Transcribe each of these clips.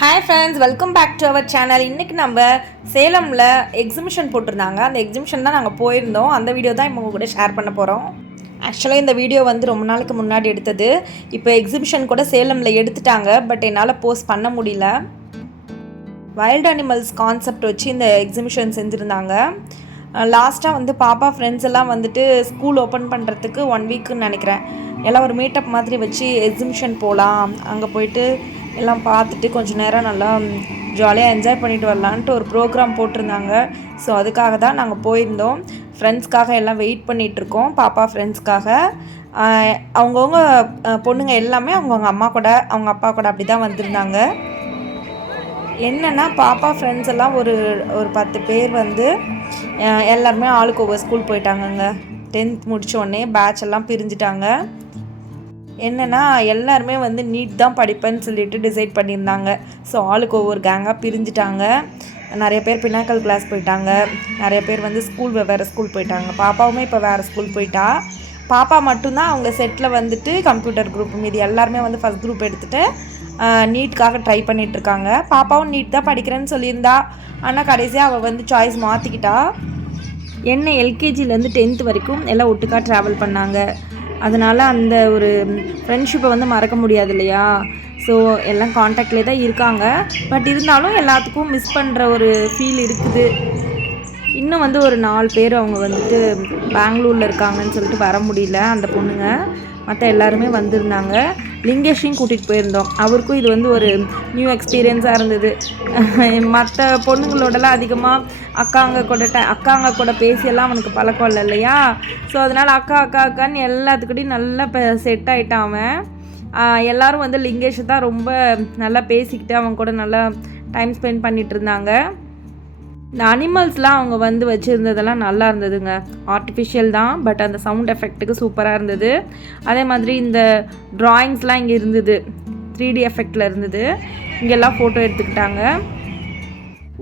Hi friends, welcome back to our channel. இன்றைக்கி நம்ம சேலமில் exhibition போட்டிருந்தாங்க. அந்த எக்ஸிபிஷன் தான் நாங்கள் போயிருந்தோம். அந்த வீடியோ தான் இப்போ உங்கள் கூட ஷேர் பண்ண போகிறோம். ஆக்சுவலாக இந்த வீடியோ வந்து ரொம்ப நாளுக்கு முன்னாடி எடுத்தது. இப்போ எக்ஸிபிஷன் கூட சேலமில் எடுத்துட்டாங்க, பட் என்னால் போஸ்ட் பண்ண முடியல. வைல்ட் அனிமல்ஸ் கான்செப்ட் வச்சு இந்த எக்ஸிபிஷன் செஞ்சுருந்தாங்க. லாஸ்ட்டாக வந்து பாப்பா ஃப்ரெண்ட்ஸ் எல்லாம் வந்துட்டு ஸ்கூல் ஓப்பன் பண்ணுறதுக்கு 1 வீக்குன்னு நினைக்கிறேன், எல்லாம் ஒரு மீட்டப் மாதிரி வச்சு எக்ஸிபிஷன் போகலாம், அங்கே போயிட்டு எல்லாம் பார்த்துட்டு கொஞ்சம் நேரம் நல்லா ஜாலியாக என்ஜாய் பண்ணிட்டு வரலான்ட்டு ஒரு ப்ரோக்ராம் போட்டிருந்தாங்க. ஸோ அதுக்காக தான் நாங்கள் போயிருந்தோம். ஃப்ரெண்ட்ஸ்க்காக எல்லாம் வெயிட் பண்ணிகிட்ருக்கோம், பாப்பா ஃப்ரெண்ட்ஸ்க்காக. அவங்கவுங்க பொண்ணுங்க எல்லாமே அவங்கவுங்க அம்மா கூட அவங்க அப்பா கூட அப்படி தான் வந்திருந்தாங்க. என்னென்னா பாப்பா ஃப்ரெண்ட்ஸ் எல்லாம் ஒரு 10 பேர் வந்து எல்லாருமே ஆளுக்கு ஒவ்வொரு ஸ்கூல் போயிட்டாங்கங்க. 10th முடித்தோடனே பேட்ச் எல்லாம் பிரிஞ்சுட்டாங்க. என்னென்னா எல்லாருமே வந்து நீட் தான் படிப்பேன்னு சொல்லிட்டு டிசைட் பண்ணியிருந்தாங்க. ஸோ ஆளுக்கு ஒவ்வொரு கேங்காக பிரிஞ்சுட்டாங்க. நிறைய பேர் பினாக்கல் கிளாஸ் போயிட்டாங்க, நிறைய பேர் வந்து வேறு ஸ்கூல் போயிட்டாங்க. பாப்பாவுமே இப்போ வேறு ஸ்கூல் போயிட்டா. பாப்பா மட்டும்தான் அவங்க செட்டில் வந்துட்டு கம்ப்யூட்டர் குரூப், மீதி எல்லாருமே வந்து ஃபஸ்ட் குரூப் எடுத்துகிட்டு நீட்டுக்காக ட்ரை பண்ணிகிட்ருக்காங்க. பாப்பாவும் நீட் தான் படிக்கிறேன்னு சொல்லியிருந்தா, ஆனால் கடைசியாக அவள் வந்து சாய்ஸ் மாற்றிக்கிட்டா. என்ன எல்கேஜிலேருந்து 10th வரைக்கும் எல்லாம் ஒட்டுக்காக ட்ராவல் பண்ணாங்க. அதனால் அந்த ஒரு ஃப்ரெண்ட்ஷிப்பை வந்து மறக்க முடியாது இல்லையா. ஸோ எல்லாம் காண்டாக்ட்லேயே தான் இருக்காங்க. பட் இருந்தாலும் எல்லாத்துக்கும் மிஸ் பண்ணுற ஒரு ஃபீல் இருக்குது. இன்னும் வந்து ஒரு 4 பேர் அவங்க வந்துட்டு பெங்களூரில் இருக்காங்கன்னு சொல்லிட்டு வர முடியல அந்த பொண்ணுங்க. மற்ற எல்லாருமே வந்திருந்தாங்க. லிங்கேஷையும் கூட்டிகிட்டு போயிருந்தோம். அவருக்கும் இது வந்து ஒரு நியூ எக்ஸ்பீரியன்ஸாக இருந்தது. மற்ற பொண்ணுங்களோடலாம் அதிகமாக அக்காங்க கூட பேசியெல்லாம் அவனுக்கு பழக்கம் இல்லை இல்லையா. ஸோ அதனால் அக்கான்னு எல்லாத்துக்கிட்டையும் நல்லா செட் ஆகிட்டான் அவன். எல்லோரும் வந்து லிங்கேஷை தான் ரொம்ப நல்லா பேசிக்கிட்டு அவங்க கூட நல்லா டைம் ஸ்பெண்ட் பண்ணிகிட்டு இருந்தாங்க. இந்த அனிமல்ஸ்லாம் அவங்க வந்து வச்சுருந்ததெல்லாம் நல்லா இருந்ததுங்க. ஆர்டிஃபிஷியல் தான், பட் அந்த சவுண்ட் எஃபெக்ட்டுக்கு சூப்பராக இருந்தது. அதே மாதிரி இந்த ட்ராயிங்ஸ்லாம் இங்கே இருந்தது, 3D எஃபெக்டில் இருந்தது. இங்கெல்லாம் ஃபோட்டோ எடுத்துக்கிட்டாங்க.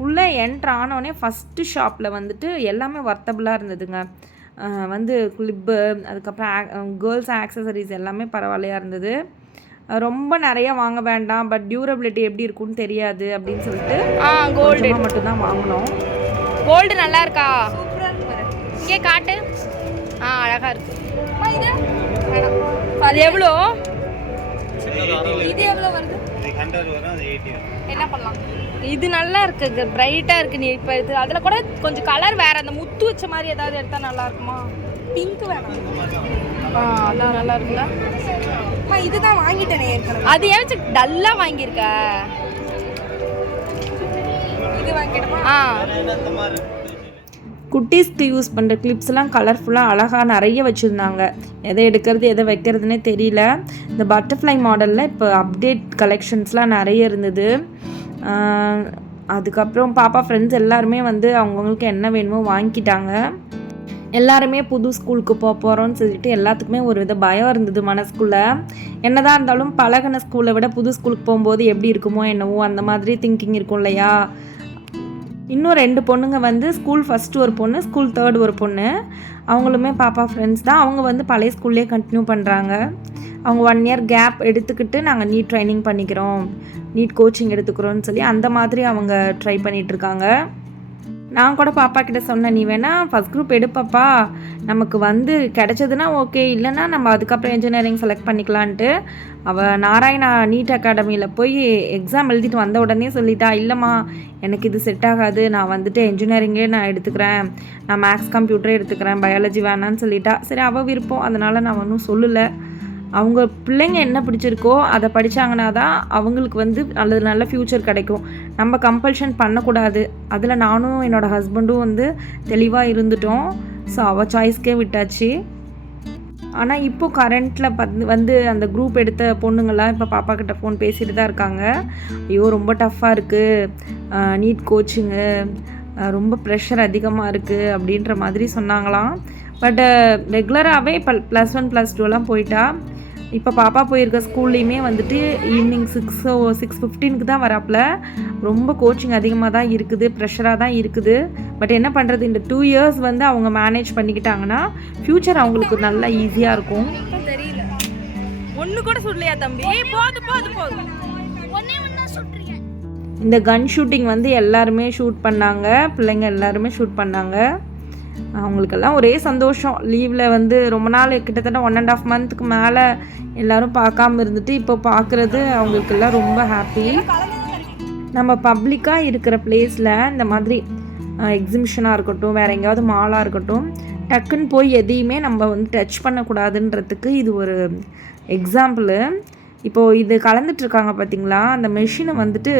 உள்ளே என்ட்ரு ஆனோடனே ஃபஸ்ட்டு ஷாப்பில் வந்துட்டு எல்லாமே வர்த்தபுளாக இருந்ததுங்க. வந்து கிளிப்பு, அதுக்கப்புறம் கேர்ள்ஸ் ஆக்சசரிஸ் எல்லாமே பரவாயில்லையாக இருந்தது. ரொம்ப நிறைய வாங்க வேண்டாம், பட் டியூரபிலிட்டி எப்படி இருக்குன்னு தெரியாது அப்படின்னு சொல்லிட்டு கோல்டு மட்டும்தான் வாங்கினோம். கோல்டு நல்லா இருக்கா? இங்கே காட்டு. அழகா இருக்கு. அது எவ்வளோ? இது எவ்வளோ வருது? என்ன பண்ணலாம்? இது நல்லா இருக்கு, பிரைட்டாக இருக்கு. நீ இப்போ இது அதில் கூட கொஞ்சம் கலர் வேறு, அந்த முத்து வச்ச மாதிரி ஏதாவது எடுத்தால் நல்லா இருக்குமா? பிங்க் வேணாம். அதான் நல்லா இருக்குல்ல. இதுதான் வாங்கிட்டேனே. அது ஏன் டல்லா வாங்கியிருக்க? இது வாங்கிடுமா? குட்டீஸ்க்கு யூஸ் பண்ணுற கிளிப்ஸ்லாம் கலர்ஃபுல்லாக அழகாக நிறைய வச்சுருந்தாங்க. எதை எடுக்கிறது எதை வைக்கிறதுனே தெரியல. இந்த பட்டர்ஃப்ளை மாடலில் இப்போ அப்டேட் கலெக்ஷன்ஸ்லாம் நிறைய இருந்தது. அதுக்கப்புறம் பாப்பா ஃப்ரெண்ட்ஸ் எல்லாருமே வந்து அவங்கவுங்களுக்கு என்ன வேணுமோ வாங்கிக்கிட்டாங்க. எல்லாருமே புது ஸ்கூலுக்கு போகிறோன்னு சொல்லிட்டு எல்லாத்துக்குமே ஒரு வித பயம் இருந்தது மனசுக்குள்ளே. என்னதான் இருந்தாலும் பழகின ஸ்கூலை விட புது ஸ்கூலுக்கு போகும்போது எப்படி இருக்குமோ என்னவோ அந்த மாதிரி திங்கிங் இருக்கும் இல்லையா. இன்னும் 2 பொண்ணுங்க வந்து ஸ்கூல் ஃபஸ்ட்டு ஒரு பொண்ணு, ஸ்கூல் 3rd ஒரு பொண்ணு. அவங்களுமே பாப்பா ஃப்ரெண்ட்ஸ் தான். அவங்க வந்து பழைய ஸ்கூல்லே கண்டினியூ பண்ணுறாங்க. அவங்க 1 year கேப் எடுத்துக்கிட்டு நாங்கள் நீட் ட்ரைனிங் பண்ணிக்கிறோம், நீட் கோச்சிங் எடுத்துக்கிறோன்னு சொல்லி அந்த மாதிரி அவங்க ட்ரை பண்ணிகிட்ருக்காங்க. நான் கூட பாப்பா கிட்ட சொன்னேன், நீ வேணால் ஃபஸ்ட் குரூப் எடுப்பப்பா, நமக்கு வந்து கிடச்சதுன்னா ஓகே, இல்லைன்னா நம்ம அதுக்கப்புறம் இன்ஜினியரிங் செலக்ட் பண்ணிக்கலான்ட்டு. அவள் நாராயணா நீட் அகாடமியில் போய் எக்ஸாம் எழுதிட்டு வந்த உடனே சொல்லிட்டா, இல்லைம்மா எனக்கு இது செட் ஆகாது, நான் வந்துட்டு இன்ஜினியரிங்கே நான் எடுத்துக்கிறேன், நான் மேக்ஸ் கம்ப்யூட்டரே எடுத்துக்கிறேன், பயாலஜி வேணான்னு சொல்லிட்டா. சரி, அவள் விருப்பம், அதனால் நான் ஒன்றும் சொல்லலை. அவங்க பிள்ளைங்க என்ன பிடிச்சிருக்கோ அதை படித்தாங்கன்னா தான் அவங்களுக்கு வந்து நல்ல ஃப்யூச்சர் கிடைக்கும். நம்ம கம்பல்ஷன் பண்ணக்கூடாது. அதில் நானும் என்னோடய ஹஸ்பண்டும் வந்து தெளிவாக இருந்துட்டோம். ஸோ அவள் சாய்ஸ்க்கே விட்டாச்சு. ஆனால் இப்போது கரண்ட்டில் வந்து அந்த குரூப் எடுத்த பொண்ணுங்கள்லாம் இப்போ பாப்பா கிட்ட ஃபோன் பேசிட்டு தான் இருக்காங்க. ஐயோ ரொம்ப டஃப்பாக இருக்குது, நீட் கோச்சிங்கு ரொம்ப ப்ரெஷர் அதிகமாக இருக்குது அப்படின்ற மாதிரி சொன்னாங்களாம். பட் ரெகுலராகவே இப்போ +1 +2 போயிட்டா. இப்போ பாப்பா போயிருக்க ஸ்கூல்லையுமே வந்துட்டு ஈவினிங் 6:15க்கு தான் வராப்புல. ரொம்ப கோச்சிங் அதிகமாக தான் இருக்குது, ப்ரெஷராக தான் இருக்குது. பட் என்ன பண்ணுறது, இந்த 2 இயர்ஸ் வந்து அவங்க மேனேஜ் பண்ணிக்கிட்டாங்கன்னா ஃப்யூச்சர் அவங்களுக்கு நல்லா ஈஸியாக இருக்கும். தெரியல ஒன்று கூட சொல்லலையா தம்பி? போதும் இந்த கன் ஷூட்டிங் வந்து எல்லாருமே ஷூட் பண்ணாங்க, பிள்ளைங்க எல்லாருமே ஷூட் பண்ணாங்க. அவங்களுக்கெல்லாம் ஒரே சந்தோஷம். லீவில் வந்து ரொம்ப நாள் கிட்டத்தட்ட 1.5 மந்த்துக்கு மேலே எல்லோரும் பார்க்காம இருந்துட்டு இப்போ பார்க்குறது அவங்களுக்கெல்லாம் ரொம்ப ஹாப்பி. நம்ம பப்ளிக்காக இருக்கிற பிளேஸில் இந்த மாதிரி எக்ஸிபிஷனாக இருக்கட்டும், வேறு எங்கேயாவது மாலாக இருக்கட்டும், டக்குன்னு போய் எதையுமே நம்ம வந்து டச் பண்ணக்கூடாதுன்றதுக்கு இது ஒரு எக்ஸாம்பிள். இப்போது இது கலந்துட்டுருக்காங்க பார்த்திங்களா, அந்த மெஷினை வந்துட்டு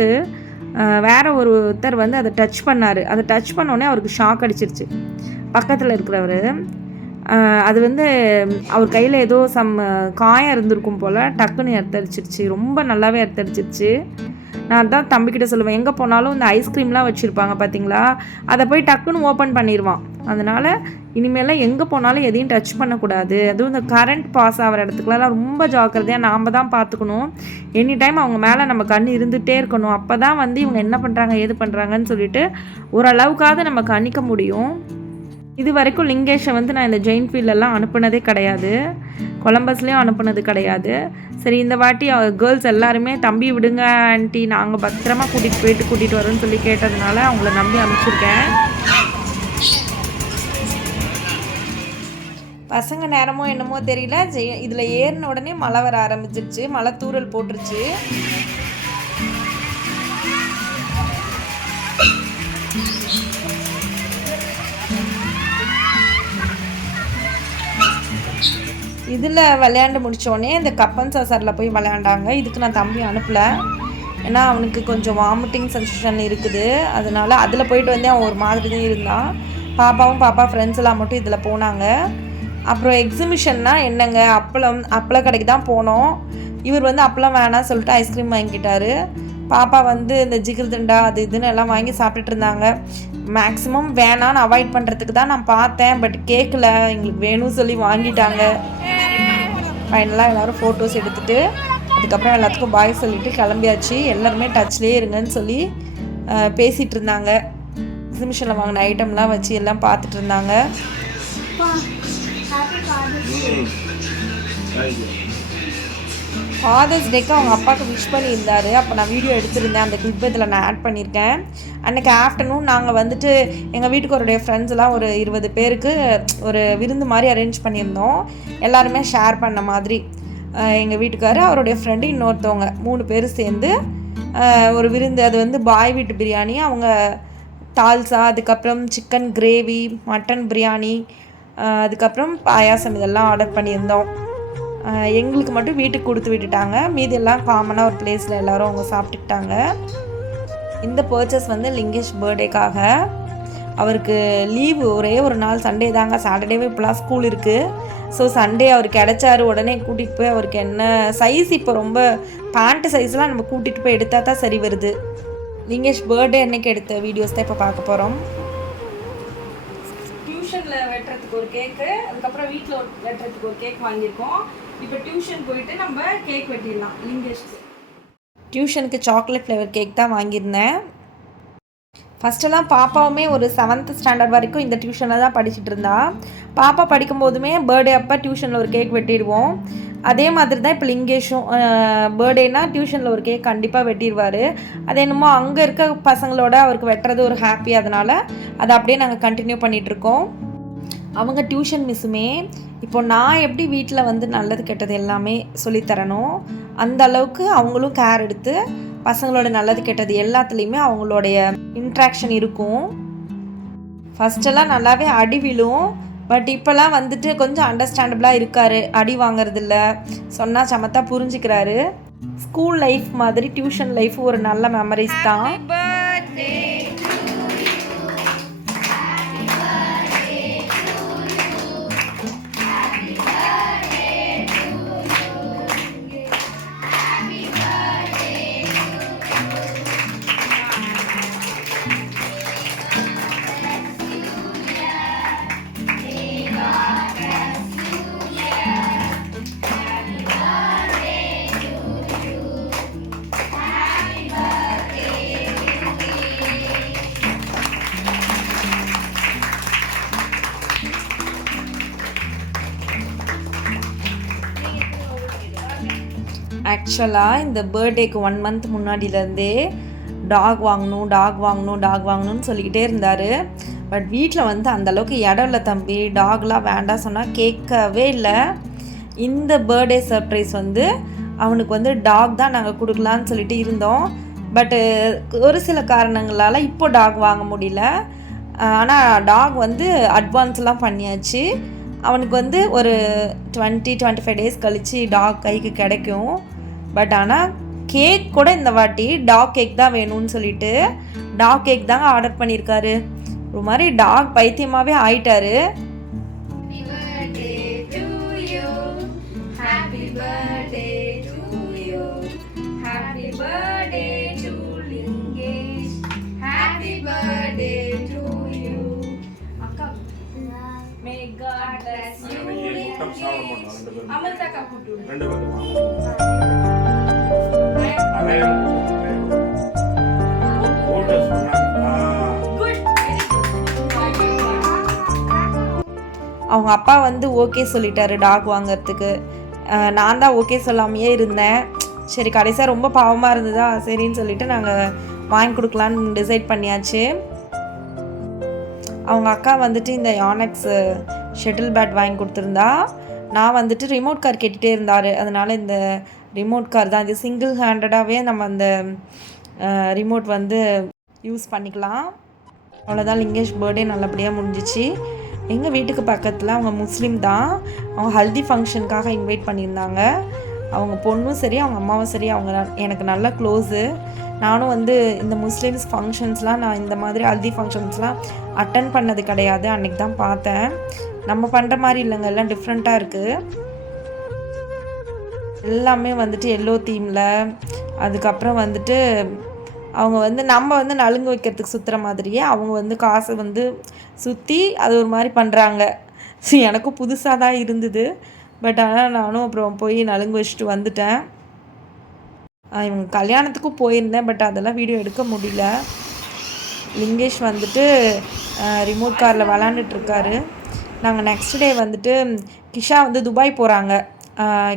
வேறு ஒருத்தர் வந்து அதை டச் பண்ணார். அதை டச் பண்ணோடனே அவருக்கு ஷாக் அடிச்சிருச்சு. பக்கத்தில் இருக்கிறவர் அது வந்து அவர் கையில் ஏதோ காயம் இருந்திருக்கும் போல், டக்குன்னு எர்த்தடிச்சிருச்சு. ரொம்ப நல்லாவே எர்த்தடிச்சிருச்சு. நான் தான் தம்பிக்கிட்ட சொல்லுவேன், எங்கே போனாலும் இந்த ஐஸ்கிரீம்லாம் வச்சுருப்பாங்க பார்த்தீங்களா, அதை போய் டக்குன்னு ஓப்பன் பண்ணிடுவான். அதனால் இனிமேலாம் எங்கே போனாலும் எதையும் டச் பண்ணக்கூடாது. அதுவும் இந்த கரண்ட் பாஸ் ஆகிற இடத்துக்குலாம் ரொம்ப ஜாக்கிரதையாக நாம் தான் பார்த்துக்கணும். எனி டைம் அவங்க மேலே நம்ம கண் இருந்துகிட்டே இருக்கணும். அப்போ தான் வந்து இவங்க என்ன பண்ணுறாங்க ஏது பண்ணுறாங்கன்னு சொல்லிட்டு ஓரளவுக்காவது நம்ம கணிக்க முடியும். இது வரைக்கும் லிங்கேஷை வந்து நான் இந்த ஜெயின் ஃபீல்டெல்லாம் அனுப்புனதே கிடையாது, கொலம்பஸ்லேயும் அனுப்புனது கிடையாது. சரி இந்த வாட்டி கேர்ள்ஸ் எல்லாருமே தம்பி விடுங்க ஆண்டி, நாங்கள் பத்திரமா கூட்டிகிட்டு வரோன்னு சொல்லி கேட்டதுனால அவங்கள நம்பி அனுப்பிச்சிருக்கேன். பசங்க நேரமோ என்னமோ தெரியல, இதில் ஏறின உடனே மழை வர ஆரம்பிச்சிருச்சு, மழை தூறல் போட்டுருச்சு. இதில் விளையாண்டு முடித்தோடனே இந்த கப்பன் சாசரில் போய் விளையாண்டாங்க. இதுக்கு நான் தம்பி அனுப்பலை, ஏன்னா அவனுக்கு கொஞ்சம் வாமிட்டிங் சென்சேஷன் இருக்குது. அதனால் அதில் போயிட்டு வந்து அவன் ஒரு மாதிரி தான் இருந்தான். பாப்பா ஃப்ரெண்ட்ஸ் எல்லாம் மட்டும் இதில் போனாங்க. அப்புறம் எக்ஸிபிஷன்னா என்னங்க, அப்பளம் கடைக்கு தான் போனோம். இவர் வந்து அப்பளம் வேணாம் சொல்லிட்டு ஐஸ்கிரீம் வாங்கிக்கிட்டாரு. பாப்பா வந்து இந்த ஜிகிர்தண்டா அது இதுன்னு எல்லாம் வாங்கி சாப்பிட்டுட்டு இருந்தாங்க. மேக்ஸிமம் வேணான்னு அவாய்ட் பண்ணுறதுக்கு தான் நான் பார்த்தேன், பட் கேட்கல, எங்களுக்கு வேணும்னு சொல்லி வாங்கிட்டாங்க. ஃபைனலாக எல்லோரும் ஃபோட்டோஸ் எடுத்துகிட்டு அதுக்கப்புறம் எல்லாத்துக்கும் பாய் சொல்லிவிட்டு கிளம்பியாச்சு. எல்லாருமே டச்லேயே இருங்கன்னு சொல்லி பேசிகிட்டு இருந்தாங்க. எக்ஸிபிஷனில் வாங்கின ஐட்டம்லாம் வச்சு எல்லாம் பார்த்துட்டு இருந்தாங்க. ஃபாதர்ஸ் டேக்கு அவங்க அப்பாவுக்கு விஷ் பண்ணியிருந்தார். அப்போ நான் வீடியோ எடுத்திருந்தேன், அந்த கிளிப் இதில் நான் ஆட் பண்ணியிருக்கேன். அன்றைக்கி ஆஃப்டர்நூன் நாங்கள் வந்துட்டு எங்கள் வீட்டுக்கு அவருடைய ஃப்ரெண்ட்ஸ்லாம் ஒரு 20 பேருக்கு ஒரு விருந்து மாதிரி அரேஞ்ச் பண்ணியிருந்தோம். எல்லாருமே ஷேர் பண்ண மாதிரி. எங்கள் வீட்டுக்காரர், அவருடைய ஃப்ரெண்டு, இன்னொருத்தவங்க 3 பேர் சேர்ந்து ஒரு விருந்து. அது வந்து பாய் வீட்டு பிரியாணி, அவங்க தால்சா, அதுக்கப்புறம் சிக்கன் கிரேவி, மட்டன் பிரியாணி, அதுக்கப்புறம் பாயாசம் இதெல்லாம் ஆர்டர் பண்ணியிருந்தோம். எங்களுக்கு மட்டும் வீட்டுக்கு கொடுத்து விட்டுட்டாங்க. மீதி எல்லாம் காமனாக ஒரு பிளேஸில் எல்லோரும் அவங்க சாப்பிட்டுக்கிட்டாங்க. இந்த பர்ச்சேஸ் வந்து லிங்கேஷ் பர்த்டேக்காக. அவருக்கு லீவு ஒரே ஒரு நாள் சண்டே தாங்க, சாட்டர்டேவே இப்போலாம் ஸ்கூல் இருக்குது. ஸோ சண்டே அவர் கிடச்சாரு, உடனே கூட்டிகிட்டு போய் அவருக்கு என்ன சைஸ், இப்போ ரொம்ப பேண்ட்டு சைஸ்லாம் நம்ம கூட்டிகிட்டு போய் எடுத்தால் தான் சரி வருது. லிங்கேஷ் பர்த்டே அன்னைக்கு எடுத்த வீடியோஸ் தான் இப்போ பார்க்க போகிறோம். டியூஷனில் வெட்டுறதுக்கு ஒரு கேக்கு, அதுக்கப்புறம் வீட்டில் வெட்டுறதுக்கு ஒரு கேக் வாங்கியிருக்கோம். இப்போ டியூஷன் போயிட்டு நம்ம கேக் வெட்டிடலாம். லிங்கேஷ்க்கு டியூஷனுக்கு சாக்லேட் ஃப்ளேவர் கேக் தான் வாங்கியிருந்தேன். ஃபஸ்ட்டெல்லாம் பாப்பாவுமே ஒரு 7th ஸ்டாண்டர்ட் வரைக்கும் இந்த டியூஷனில் தான் படிச்சுட்டு இருந்தா. பாப்பா படிக்கும்போதுமே பர்த்டே அப்போ டியூஷனில் ஒரு கேக் வெட்டிடுவோம். அதே மாதிரி தான் இப்போ லிங்கேஷும் பர்த்டேனா டியூஷனில் ஒரு கேக் கண்டிப்பாக வெட்டிடுவார். அது என்னமோ அங்கே இருக்க பசங்களோட அவருக்கு வெட்டுறது ஒரு ஹாப்பி, அதனால் அதை அப்படியே நாங்கள் கண்டினியூ பண்ணிகிட்ருக்கோம். அவங்க டியூஷன் மிஸ்ஸுமே இப்போ நான் எப்படி வீட்டில் வந்து நல்லது கெட்டது எல்லாமே சொல்லித்தரணும், அந்த அளவுக்கு அவங்களும் கேர் எடுத்து பசங்களோட நல்லது கெட்டது எல்லாத்துலேயுமே அவங்களுடைய இன்ட்ராக்ஷன் இருக்கும். ஃபஸ்ட்டெல்லாம் நல்லாவே அடி விழும், பட் இப்போலாம் வந்துட்டு கொஞ்சம் அண்டர்ஸ்டாண்டபிளாக இருக்கார். அடி வாங்கிறதில்ல, சொன்னால் சமத்தா புரிஞ்சுக்கிறாரு. ஸ்கூல் லைஃப் மாதிரி டியூஷன் லைஃப் ஒரு நல்ல மெமரிஸ் தான். ஆக்சுவலாக இந்த பர்த்டேக்கு 1 மந்த் முன்னாடியிலேருந்தே டாக் வாங்கணும்னு சொல்லிக்கிட்டே இருந்தார். பட் வீட்டில் வந்து அந்தளவுக்கு இடம் இல்லை தம்பி, டாக்லாம் வேண்டாம் சொன்னால் கேட்கவே இல்லை. இந்த பர்த்டே சர்ப்ரைஸ் வந்து அவனுக்கு வந்து டாக் தான் நாங்கள் கொடுக்கலான்னு சொல்லிட்டு இருந்தோம். பட்டு ஒரு சில காரணங்களால் இப்போ டாக் வாங்க முடியல. ஆனால் டாக் வந்து அட்வான்ஸ்லாம் பண்ணியாச்சு. அவனுக்கு வந்து ஒரு 20-25 டேஸ் கழித்து டாக் கைக்கு கிடைக்கும். பட் ஆனால் கேக் கூட இந்த வாட்டி டாக் கேக் தான் வேணும்னு சொல்லிட்டு டாக் கேக் தாங்க ஆர்டர் பண்ணியிருக்காரு. ஒரு மாதிரி டாக் பைத்தியமாகவே ஆயிட்டாரு. அவங்க அப்பா வந்து ஓகே சொல்லிட்டாரு டாக் வாங்கிறதுக்கு. நான் தான் ஓகே சொல்லாமையே இருந்தேன். சரி கடைசியாக ரொம்ப பாவமாக இருந்ததா, சரின்னு சொல்லிட்டு நாங்கள் வாங்கி கொடுக்கலான்னு டிசைட் பண்ணியாச்சு. அவங்க அக்கா வந்துட்டு இந்த யானெக்ஸ் ஷட்டில் பேட் வாங்கி கொடுத்துருந்தா. நான் வந்துட்டு ரிமோட் கார் கேட்டுகிட்டே இருந்தார். அதனால் இந்த ரிமோட் கார் தான், இது சிங்கிள் ஹேண்டடாகவே நம்ம அந்த ரிமோட் வந்து யூஸ் பண்ணிக்கலாம். அவ்வளோதான், லிங்கேஷ் பர்த்டே நல்லபடியாக முடிஞ்சிச்சு. எங்கள் வீட்டுக்கு பக்கத்தில் அவங்க முஸ்லீம் தான். அவங்க ஹல்தி ஃபங்க்ஷனுக்காக இன்வைட் பண்ணியிருந்தாங்க. அவங்க பொண்ணும் சரி அவங்க அம்மாவும் சரி அவங்க எனக்கு நல்ல க்ளோஸு. நானும் வந்து இந்த முஸ்லீம்ஸ் ஃபங்க்ஷன்ஸ்லாம் நான் இந்த மாதிரி ஹல்தி ஃபங்க்ஷன்ஸ்லாம் அட்டன் பண்ணது கிடையாது. அன்றைக்கி தான் பார்த்தேன். நம்ம பண்ணுற மாதிரி இல்லைங்க, எல்லாம் டிஃப்ரெண்ட்டாக இருக்குது. எல்லாமே வந்துட்டு எல்லோ தீமில். அதுக்கப்புறம் வந்துட்டு அவங்க வந்து நம்ம வந்து நலுங்கு வைக்கிறதுக்கு சுற்றுற மாதிரியே அவங்க வந்து காசை வந்து சுற்றி அது ஒரு மாதிரி பண்ணுறாங்க. எனக்கும் புதுசாக தான் இருந்தது. பட் ஆனால் நானும் அப்புறம் போய் நலுங்கு வச்சுட்டு வந்துட்டேன். இவங்க கல்யாணத்துக்கும் போயிருந்தேன். பட் அதெல்லாம் வீடியோ எடுக்க முடியல. லிங்கேஷ் வந்துட்டு ரிமோட் காரில் விளாண்டுட்ருக்காரு. நாங்கள் நெக்ஸ்ட் டே வந்துட்டு கிஷா வந்து துபாய் போகிறாங்க.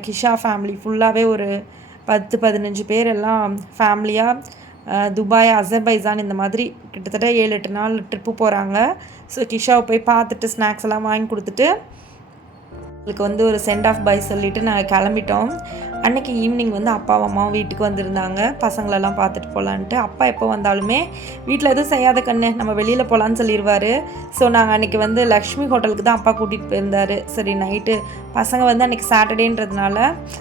கிஷா ஃபேமிலி ஃபுல்லாகவே ஒரு 10-15 பேர் எல்லாம் ஃபேமிலியாக துபாய், அசர்பைசான் இந்த மாதிரி கிட்டத்தட்ட 7-8 நாள் ட்ரிப்பு போகிறாங்க. ஸோ கிஷாவை போய் பார்த்துட்டு ஸ்நாக்ஸ் எல்லாம் வாங்கி கொடுத்துட்டு அவங்களுக்கு வந்து ஒரு சென்ட் ஆஃப் பை சொல்லிவிட்டு நாங்கள் கிளம்பிட்டோம். அன்றைக்கி ஈவினிங் வந்து அப்பாவும் அம்மாவும் வீட்டுக்கு வந்திருந்தாங்க, பசங்களெல்லாம் பார்த்துட்டு போகலான்ட்டு. அப்பா எப்போ வந்தாலுமே வீட்டில் எதுவும் செய்யாத கண்ணு நம்ம வெளியில் போகலான்னு சொல்லிடுவார். ஸோ நாங்கள் அன்றைக்கி வந்து லக்ஷ்மி ஹோட்டலுக்கு தான் அப்பா கூட்டிகிட்டு போயிருந்தார். சரி நைட்டு பசங்க வந்து அன்றைக்கி சாட்டர்டேன்றதுனால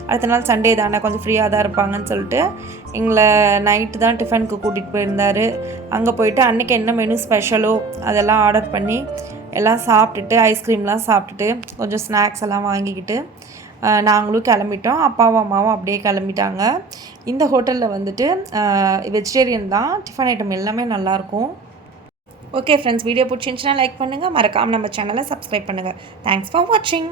அடுத்த நாள் சண்டே தானே கொஞ்சம் ஃப்ரீயாக தான் இருப்பாங்கன்னு சொல்லிட்டு எங்களை நைட்டு தான் டிஃபனுக்கு கூட்டிகிட்டு போயிருந்தார். அங்கே போயிட்டு அன்றைக்கி என்ன மெனு ஸ்பெஷலோ அதெல்லாம் ஆர்டர் பண்ணி எல்லாம் சாப்பிட்டுட்டு ஐஸ்கிரீம்லாம் சாப்பிட்டுட்டு கொஞ்சம் ஸ்நாக்ஸ் எல்லாம் வாங்கிக்கிட்டு நாங்களும் கிளம்பிட்டோம். அப்பாவும் அம்மாவும் அப்படியே கிளம்பிட்டாங்க. இந்த ஹோட்டலில் வந்துட்டு வெஜிடேரியன் தான், டிஃபன் ஐட்டம் எல்லாமே நல்லாயிருக்கும். ஓகே ஃப்ரெண்ட்ஸ், வீடியோ பிடிச்சிருந்துச்சுன்னா லைக் பண்ணுங்கள், மறக்காமல் நம்ம சேனலை சப்ஸ்கிரைப் பண்ணுங்கள். தேங்க்ஸ் ஃபார் வாட்சிங்.